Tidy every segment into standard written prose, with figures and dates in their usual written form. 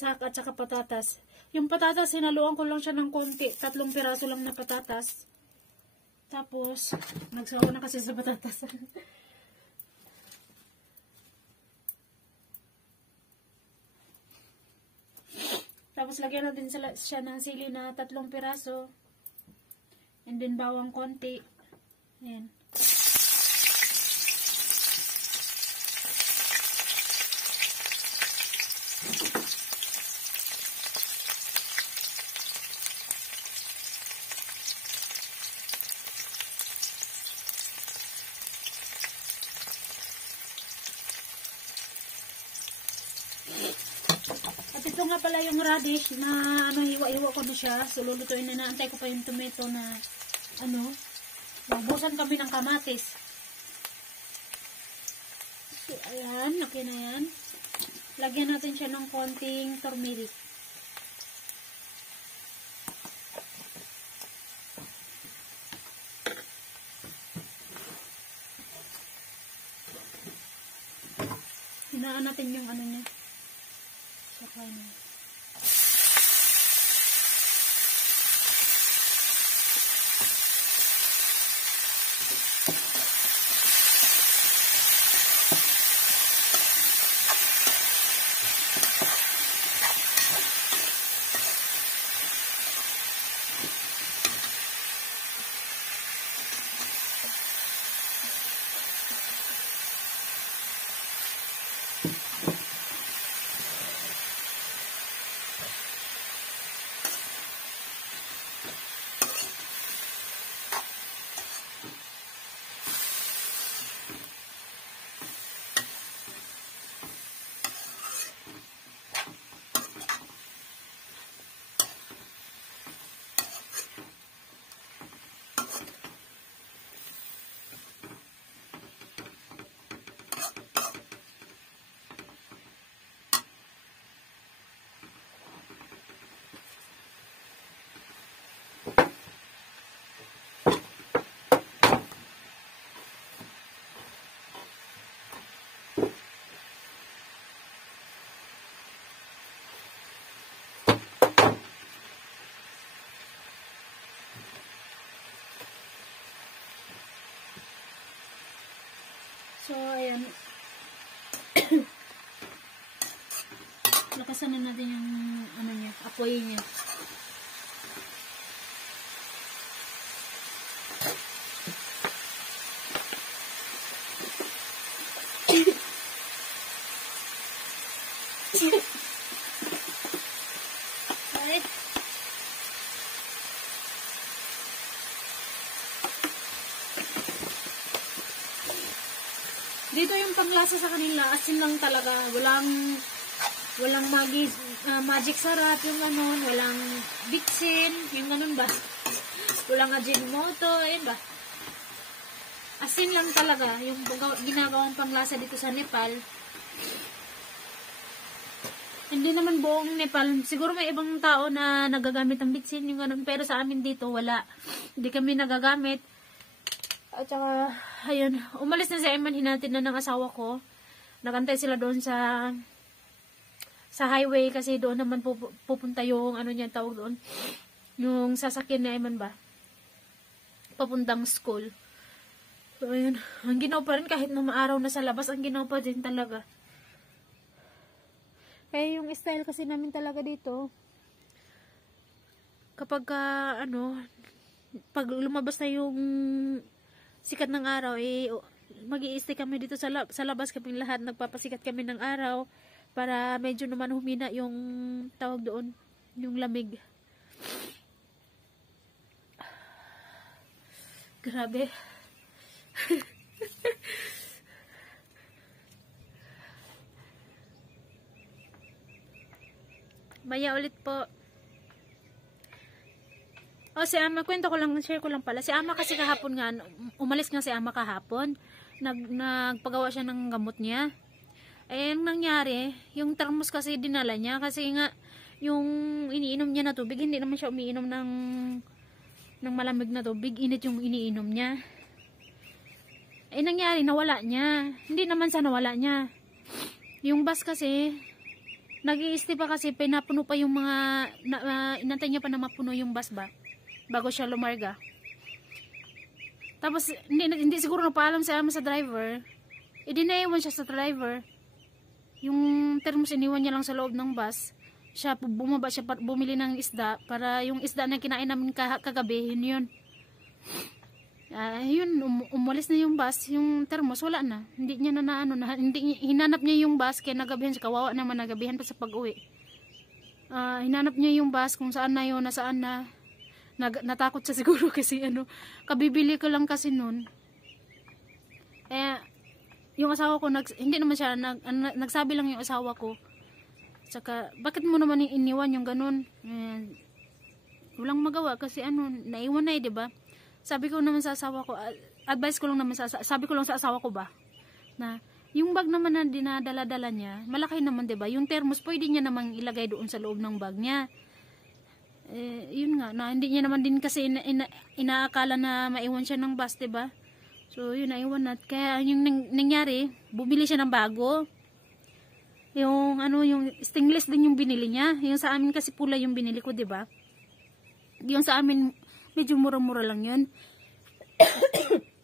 sak at saka patatas. Yung patatas, hinaluan ko lang siya ng konti. 3 piraso lang na patatas. Tapos, nagsawa na kasi sa patatas. Tapos, lagyan natin siya ng sili na 3 piraso. And then, bawang konti. Ayan. At ito nga pala yung radish na hiwa-hiwa ko na siya. So lulutuin na, naantay ko pa yung tomato na magbusan kami ng kamatis. So ayan, okay na yan. Lagyan natin siya ng konting turmeric. Hinaan natin yung niya. Saka na. So, ayan. Lakasan na natin yung niya, apoy niya. Right? Dito yung panglasa sa kanila, asin lang talaga. Walang magic sarap, yung walang bitsin, yung ba? Walang Ajinomoto, ayun ba? Asin lang talaga, yung ginagawang panglasa dito sa Nepal. Hindi naman buong Nepal. Siguro may ibang tao na nagagamit ng bitsin, yung pero sa amin dito, wala. Hindi kami nagagamit. At saka, ayun, umalis na si Eman, hinatid na ng asawa ko. Nagantay sila doon sa highway kasi doon naman pupunta yung niya tawag doon. Yung sasakyan na Eman ba? Papuntang school. So, ayun. Ang ginawa pa rin kahit na maaraw na sa labas, ang ginawa pa din talaga. Kaya yung style kasi namin talaga dito, kapag pag lumabas na yung sikat ng araw, mag-i-stay kami dito sa labas, kaming lahat, nagpapasikat kami ng araw, para medyo naman humina yung tawag doon, yung lamig. Grabe. Maya ulit po. Si Ama, share ko lang pala. Si Ama kasi kahapon nga, umalis nga si Ama kahapon. Nagpagawa siya ng gamot niya. Ang nangyari, yung thermos kasi dinala niya. Kasi nga, yung iniinom niya na tubig, hindi naman siya umiinom ng malamig na tubig. Init yung iniinom niya. Nangyari, nawala niya. Hindi naman sa nawala niya. Yung bus kasi, Nag-i-stay pa kasi pinapuno pa yung mga inantay niya pa na mapuno yung bus ba bago siya lumarga. Tapos hindi siguro napaalam sa driver. Dinaiwan siya sa driver. Yung thermos iniwan niya lang sa loob ng bus. Siya bumaba siya bumili ng isda para yung isda na kinain namin kagabi yun. Umalis na yung bus, yung thermos wala na. Hindi niya hindi hinanap niya yung bus kaya nagabihan siya, kawawa naman nagabihan pa sa pag-uwi. Hinanap niya yung bus kung saan na yun, nasaan na. Natakot siya siguro kasi kabibili ko lang kasi noon. Yung asawa ko hindi naman siya nagsabi lang yung asawa ko. Saka bakit mo naman iniwan yung ganun? Walang magawa kasi naiwan na 'di ba? Sabi ko naman sa asawa ko, advice ko lang naman sabi ko lang sa asawa ko ba, na yung bag naman na dinadala-dala niya, malaki naman 'di ba? Yung thermos pwede niya namang ilagay doon sa loob ng bag niya. Yun nga, na hindi niya naman din kasi inaakala na maiwan siya ng bus 'di ba? So yun, naiwan na. Kaya yung nangyari, bumili siya ng bago. Yung yung stainless din yung binili niya. Yung sa amin kasi pula yung binili ko 'di ba? Yung sa amin medyo mura-mura lang yun.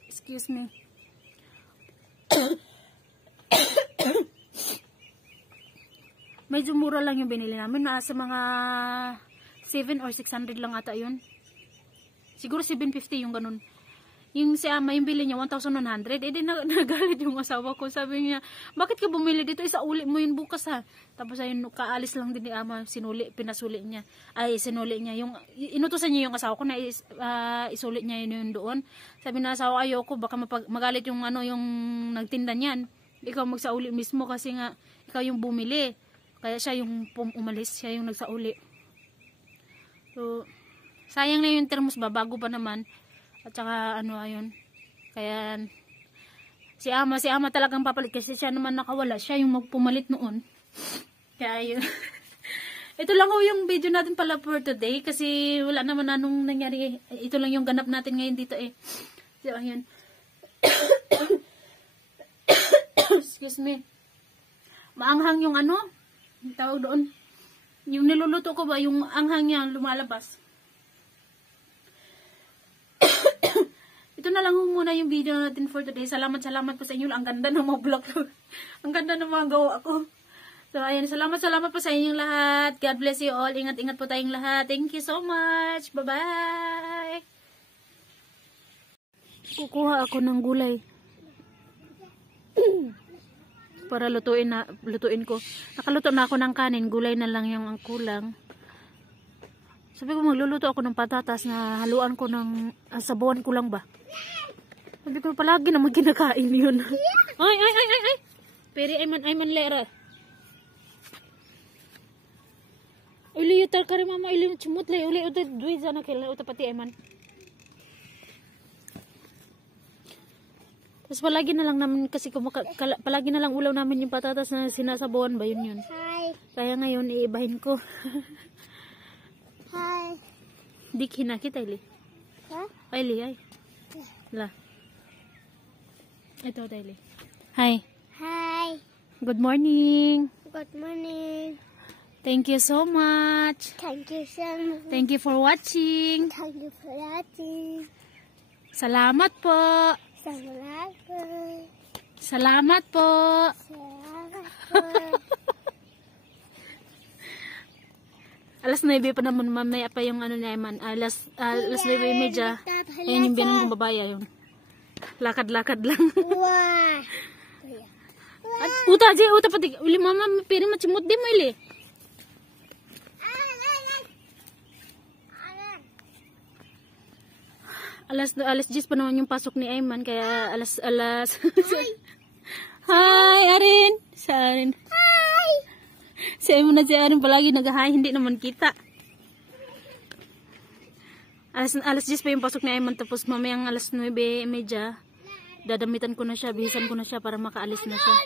Excuse me. Medyo mura lang yung binili namin. Nasa mga 7 or 600 lang ata yun. Siguro 750 yung ganun. Yung si Ama, yung bili niya 1,100. Nagalit yung asawa ko. Sabi niya, bakit ka bumili dito? Isauli mo yun bukas ha. Tapos ayun, kaalis lang din ni Ama. Pinasuli niya. Sinuli niya. Inutusan niya yung asawa ko na isuli niya yun doon. Sabi na asawa, ayoko. Baka magalit yung yung nagtinda niyan. Ikaw magsauli mismo kasi nga, ikaw yung bumili. Kaya siya yung umalis. Siya yung nagsauli. So, sayang na yung thermos ba? Bago pa naman. At saka ayun. Kaya si Ama talagang papalit kasi siya naman nakawala. Siya yung magpumalit noon. Kaya yun. Ito lang ho yung video natin pala for today kasi wala naman anong nangyari. Ito lang yung ganap natin ngayon dito So ayun. Excuse me. Maanghang yung tawag doon. Yung niluluto ko ba, yung anghang niya lumalabas. Ito na lang muna yung video natin for today. Salamat po sa inyo. Ang ganda ng mga vlog. Ang ganda ng mga gawa ko. So, ayan. Salamat po sa inyong lahat. God bless you all. Ingat-ingat po tayong lahat. Thank you so much. Bye-bye. Kukuha ako ng gulay. Para lutuin ko. Nakaluto na ako ng kanin. Gulay na lang yung ang kulang. Sabi ko magluluto ako ng patatas na haluan ko ng sabawan ko lang ba. Sabi ko palagi naman kinakain yun. Ay. Peri ayman lera. Uli yutar ka rin mama. Uli chumot lay. Uli uta duwi sana kaya uta pati ayman. Tapos palagi na lang namin kasi palagi na lang ulaw namin yung patatas na sinasabawan ba yun. Hi. Kaya ngayon iibahin ko. Hi. Dik hinakita ili. Ha? Ay li ay. La. Ito Daily. Hi. Hi. Good morning. Good morning. Thank you so much. Thank you so much. Thank you for watching. Thank you for watching. Salamat po. Salamat po. Salamat po. Salamat po. Alas 9 pa naman mamaya pa yung niya man. Alas 9:30. Ayun yung binang kong babaya yun. Lakad-lakad lang. Wah. Uta pati. Uli mama, piri macimut di mo ili. Alas 10 pa naman yung pasok ni Ayman. Kaya alas. Hi, Arin. Sa Arin. Hi. Si Ayman na si Arin palagi nag-hi. Hindi naman kita. Alas 10 pa yung pasok ni Ayman. Tapos mamayang alas 9:30. Dadamitan ko na siya. Bihisan ko na siya para makaalis na siya.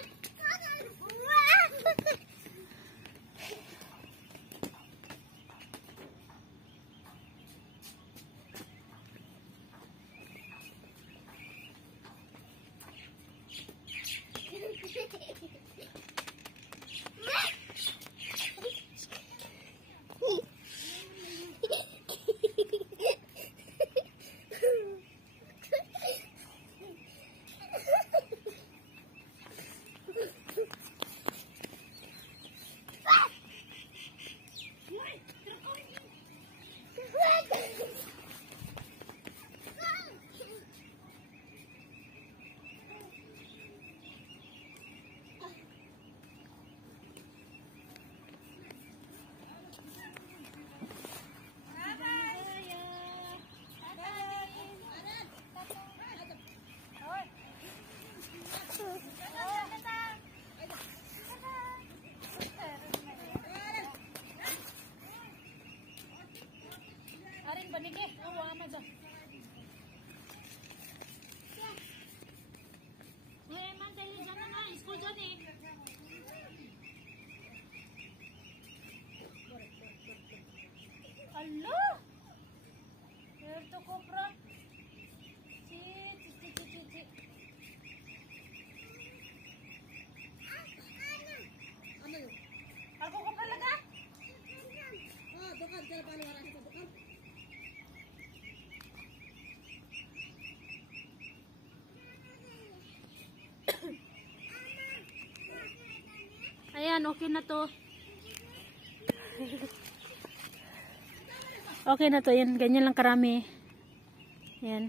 Ayan, okay na to. Okay na to. Yan, ganyan lang karami. Yan.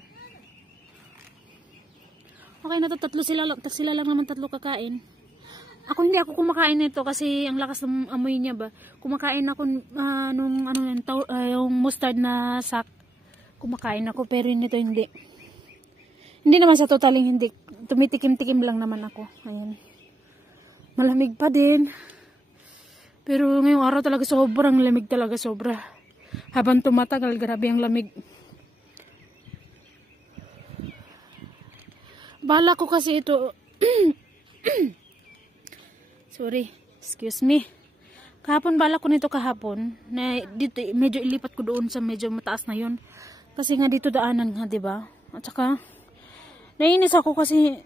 Okay na to. Sila lang naman tatlo kakain. Hindi ako kumakain nito kasi ang lakas ng amoy niya ba. Kumakain ako nung yung mustard na sak. Kumakain ako pero nito hindi. Hindi naman sa totaling hindi. Tumitikim-tikim lang naman ako. Ayan. Malamig pa din. Pero ngayong araw talaga sobrang lamig talaga, sobra. Habang tumatagal, grabe ang lamig. Bala ko kasi ito. Sorry, excuse me. Kahapon bala ko nito kahapon na dito medyo ilipat ko doon sa medyo mataas na 'yon. Kasi nga dito daanan nga, 'di ba? At saka naiinis ako kasi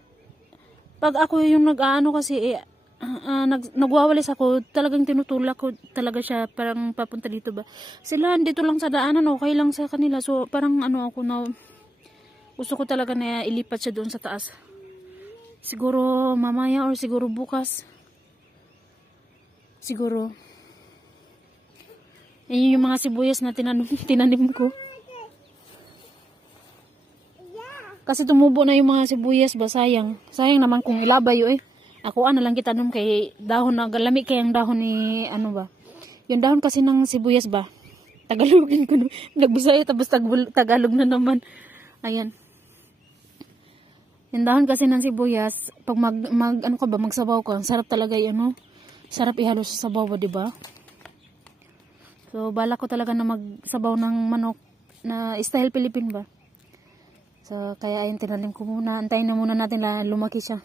pag ako yung nag-aano kasi nagwawalis ako, talagang tinutulak ko talaga siya parang papunta dito ba. Sila dito lang sa daanan, okay lang sa kanila. So parang ako na gusto ko talaga na ilipat siya doon sa taas. Siguro mamaya or siguro bukas. Siguro. Ayun yung mga sibuyas na tinanim ko. Kasi tumubo na yung mga sibuyas ba, sayang. Sayang naman kung ilabay yun eh. Ako na lang kita nung kay dahon na galamig kayang dahon ni ba. Yung dahon kasi ng sibuyas ba. Tagalogin ko. Nagbisaya tapos Tagalog na naman. Ayan. Yung dahon kasi ng sibuyas, pag magsabaw ko, sarap talaga yun, sarap ihalo sa sabaw ba, diba? So, bala ko talaga na magsabaw ng manok na style Philippine ba. So, kaya ayun, tinanim ko muna. Antayin na muna natin na lumaki siya.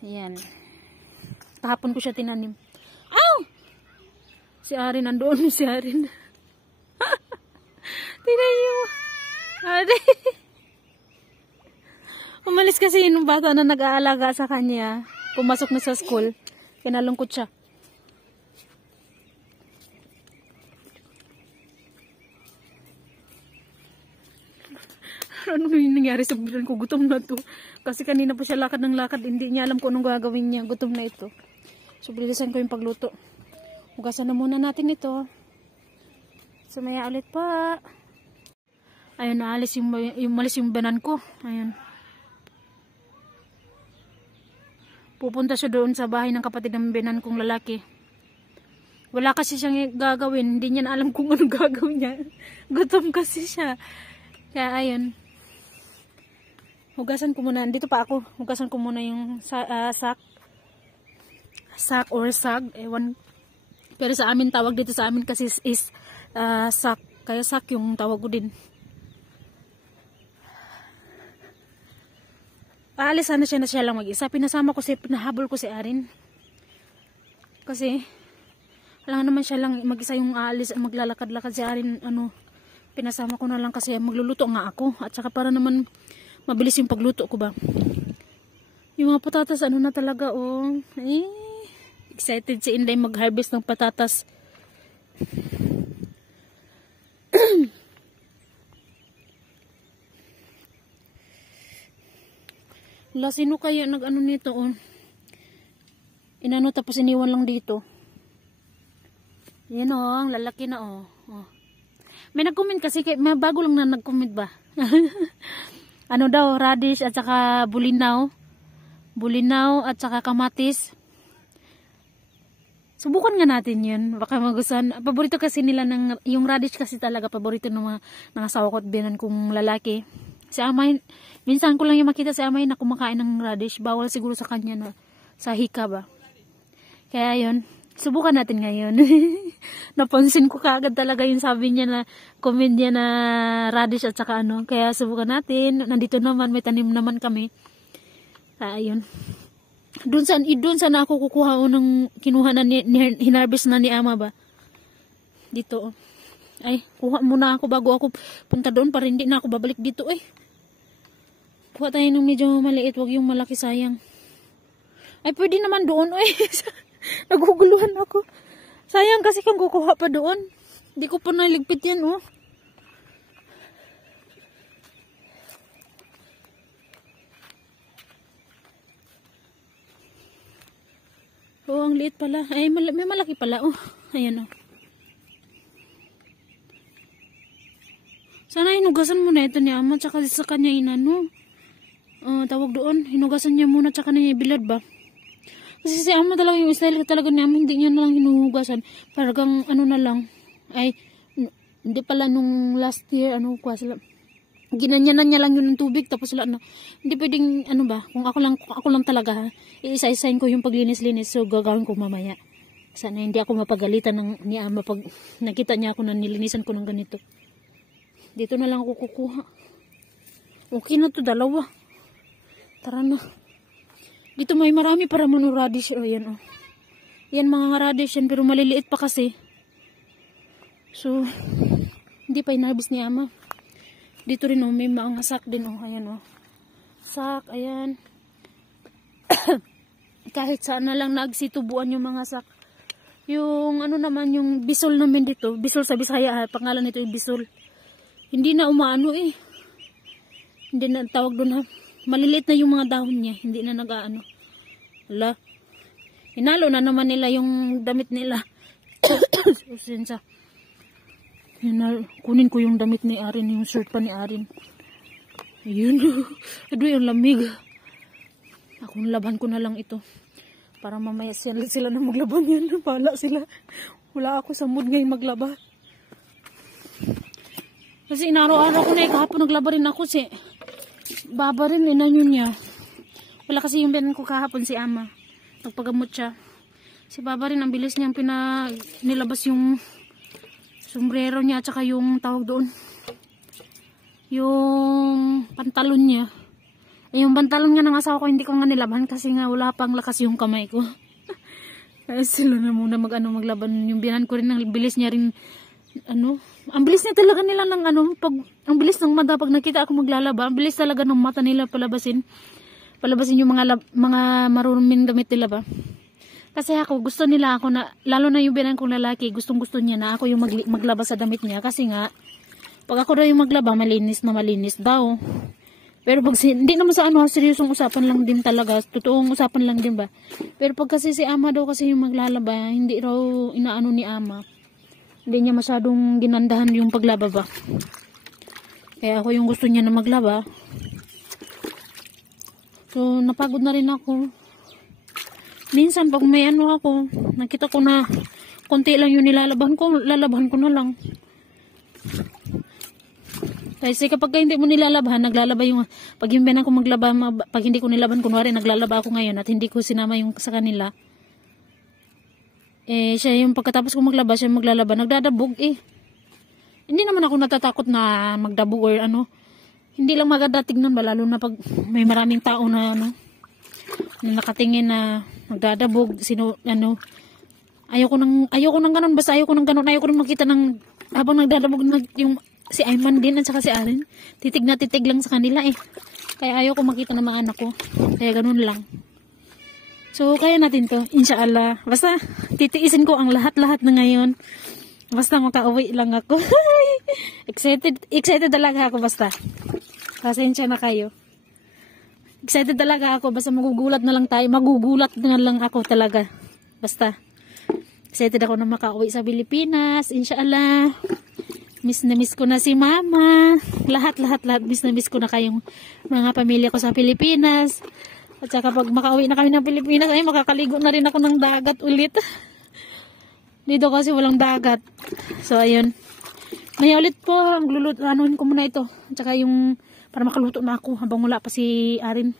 Ayan. Kahapon ko siya tinanim. Ow! Si Arin, nandoon si Arin. Tignan niyo. Arin. Umalis kasi yung bata na nag-aalaga sa kanya. Pumasok na sa school. Kinalungkot siya. Ano yung nangyari sa bilan ko? Gutom na to. Kasi kanina pa siya lakad ng lakad. Hindi niya alam kung anong gagawin niya. Gutom na ito. So, bilisan ko yung pagluto. Hugasan na muna natin ito. Sumaya ulit pa. Ayun, naalis malis yung banan ko. Ayun. Pupunta siya doon sa bahay ng kapatid ng binan kong lalaki. Wala kasi siyang gagawin. Hindi niya na alam kung anong gagawin niya. Gutom kasi siya. Kaya ayun. Hugasan ko muna. Dito pa ako. Hugasan ko muna yung sak. Sak or sag. Ewan. Pero sa amin tawag dito sa amin kasi is sak. Kaya sak yung tawag ko din. Aalis sana siya na siya lang mag-isa. Pinahabol ko si Arin. Kasi, alam naman siya lang mag-isa yung aalis, maglalakad-lakad si Arin, pinasama ko na lang kasi magluluto nga ako. At saka para naman mabilis yung pagluto ko ba. Yung mga patatas, na talaga, excited si Inday mag-harvest ng patatas. Sino kaya nag-ano nito, Inano tapos iniwan lang dito. Yan ang lalaki na, May nag-comment kasi, may bago lang na nag-comment ba? Ano daw, radish at saka bulinaw. Bulinaw at saka kamatis. Subukan nga natin yun. Baka magustuhan. Paborito kasi nila yung radish kasi talaga, paborito ng mga asawa ko at binan kong lalaki. Si Amay, minsan ko lang yung makita si Amay na kumakain ng radish. Bawal siguro sa kanya na sa hika ba. Kaya yun, subukan natin ngayon. Napansin ko kaagad talaga yung sabi niya na comment niya na radish at saka Kaya subukan natin. Nandito naman, may tanim naman kami. Kaya yun. Doon sana ako kukuha ng kinuha na hinarvest na ni Ama ba. Dito. Ay, kuha muna ako bago ako punta doon para hindi na ako babalik dito Kuha tayo ng medyo maliit, wag yung malaki, sayang. Ay, pwede naman doon naguguluhan ako. Sayang kasi kung kukuha pa doon. Hindi ko pa naligpit yan ang liit pala. Ay, may malaki pala. Oh, ayan oh. Sana hinugasan mo na ito ni ama, tsaka sa kanya inano. Tawag doon, hinugasan niya muna, tsaka na bilad ba? Kasi si ama talaga yung style talaga ni ama, hindi niya na lang hinuhugasan. Parang ano na lang. Ay, hindi pala nung last year, sila. Ginanyanan niya lang yun ng tubig, tapos wala na. Hindi pwedeng, kung ako lang talaga ha, iisa-isahin ko yung paglinis-linis, so gagawin ko mamaya. Sana hindi ako mapagalitan ni ama pag nakita niya ako na nilinisan ko ng ganito. Dito na lang ako kukuha. Okay na to, dalawa. Tara na. Dito may marami para mano radish. O yan o. Yan mga radish yan, pero maliliit pa kasi. So, hindi pa inarbis ni ama. Dito rin o, may mga sak din o. Ayan o. Sak, ayan. Kahit saan na lang nagsitubuan yung mga sak. Yung naman, yung bisol namin dito. Bisol sa Bisaya ha. Pangalan nito yung bisol. Hindi na umaano eh. Hindi na tawag doon ha. Maliliit na yung mga dahon niya. Hindi na nag-aano. Hala. Hinalo na naman nila yung damit nila. Sinsa. Kunin ko yung damit ni Arin. Yung shirt pa ni Arin. Ayun. Adoy, yung lamig. Akong laban ko na lang ito. Para mamaya sila na maglaban yan. Pala sila. Wala ako sa mood ngayon maglaba. Kasi inaraw-araw ko na kahapon naglaba rin ako si Baba rin inanyo niya. Wala kasi yung biyanan ko kahapon si ama. Nagpagamot siya. Si Baba rin ang bilis niyang nilabas yung sombrero niya at saka yung tawag doon. Yung pantalon niya. Yung pantalon nga ng asawa ko hindi ko nga nilaban kasi nga wala pang lakas yung kamay ko. Kaya sila na muna maglaban. Yung biyanan ko rin ang bilis niya rin ang bilis niya talaga nila ng ang bilis ng mata pag nakita ako maglalaba, ang bilis talaga ng mata nila palabasin yung mga marunong damit nila ba. Kasi ako, gusto nila ako na, lalo na yung binan kong lalaki, gustong gusto niya na ako yung maglaba sa damit niya, kasi nga, pag ako daw yung maglaba, malinis daw. Pero pag hindi naman sa seryosong usapan lang din talaga, totoong usapan lang din ba. Pero pag kasi si ama daw kasi yung maglalaba, hindi raw inaano ni ama. Hindi niya masyadong ginandahan yung paglaba ba. Kaya ako yung gusto niya na maglaba. So, napagod na rin ako. Minsan, pag may ako, nakita ko na konti lang yung lalabahan ko na lang. Kasi kapag hindi mo nilalabahan, naglalaba yung, pag yung binan ko maglaba, pag hindi ko nilaban, kunwari naglalaba ako ngayon at hindi ko sinama yung sa kanila, siya yung pagkatapos ko maglaba, siya maglalaba, nagdadabog Hindi naman ako natatakot na magdabog or Hindi lang maganda tignan ba, lalo na pag may maraming tao na na nakatingin na nagdadabog, ayoko nang ganun, basta ayoko nang makita ng habang nagdadabog yung si Ayman din at saka si Arin. Titig lang sa kanila Kaya ayoko makita ng mga anak ko. Kaya ganun lang. So, kaya natin to, inshallah. Basta, titiisin ko ang lahat-lahat na ngayon. Basta makauwi lang ako. Excited talaga ako basta. Pasensya na kayo. Excited talaga ako, basta magugulat na lang tayo. Magugulat na lang ako talaga. Basta, excited ako na makauwi sa Pilipinas, inshallah. Miss na miss ko na si mama. Lahat. Miss na miss ko na kayong mga pamilya ko sa Pilipinas. At saka pag makauwi na kami ng Pilipinas, makakaligo na rin ako ng dagat ulit. Dito kasi walang dagat. So, ayun. Ngayon ulit po, anuhin ko muna ito. At saka yung, para makaluto na ako habang wala pa si Arin.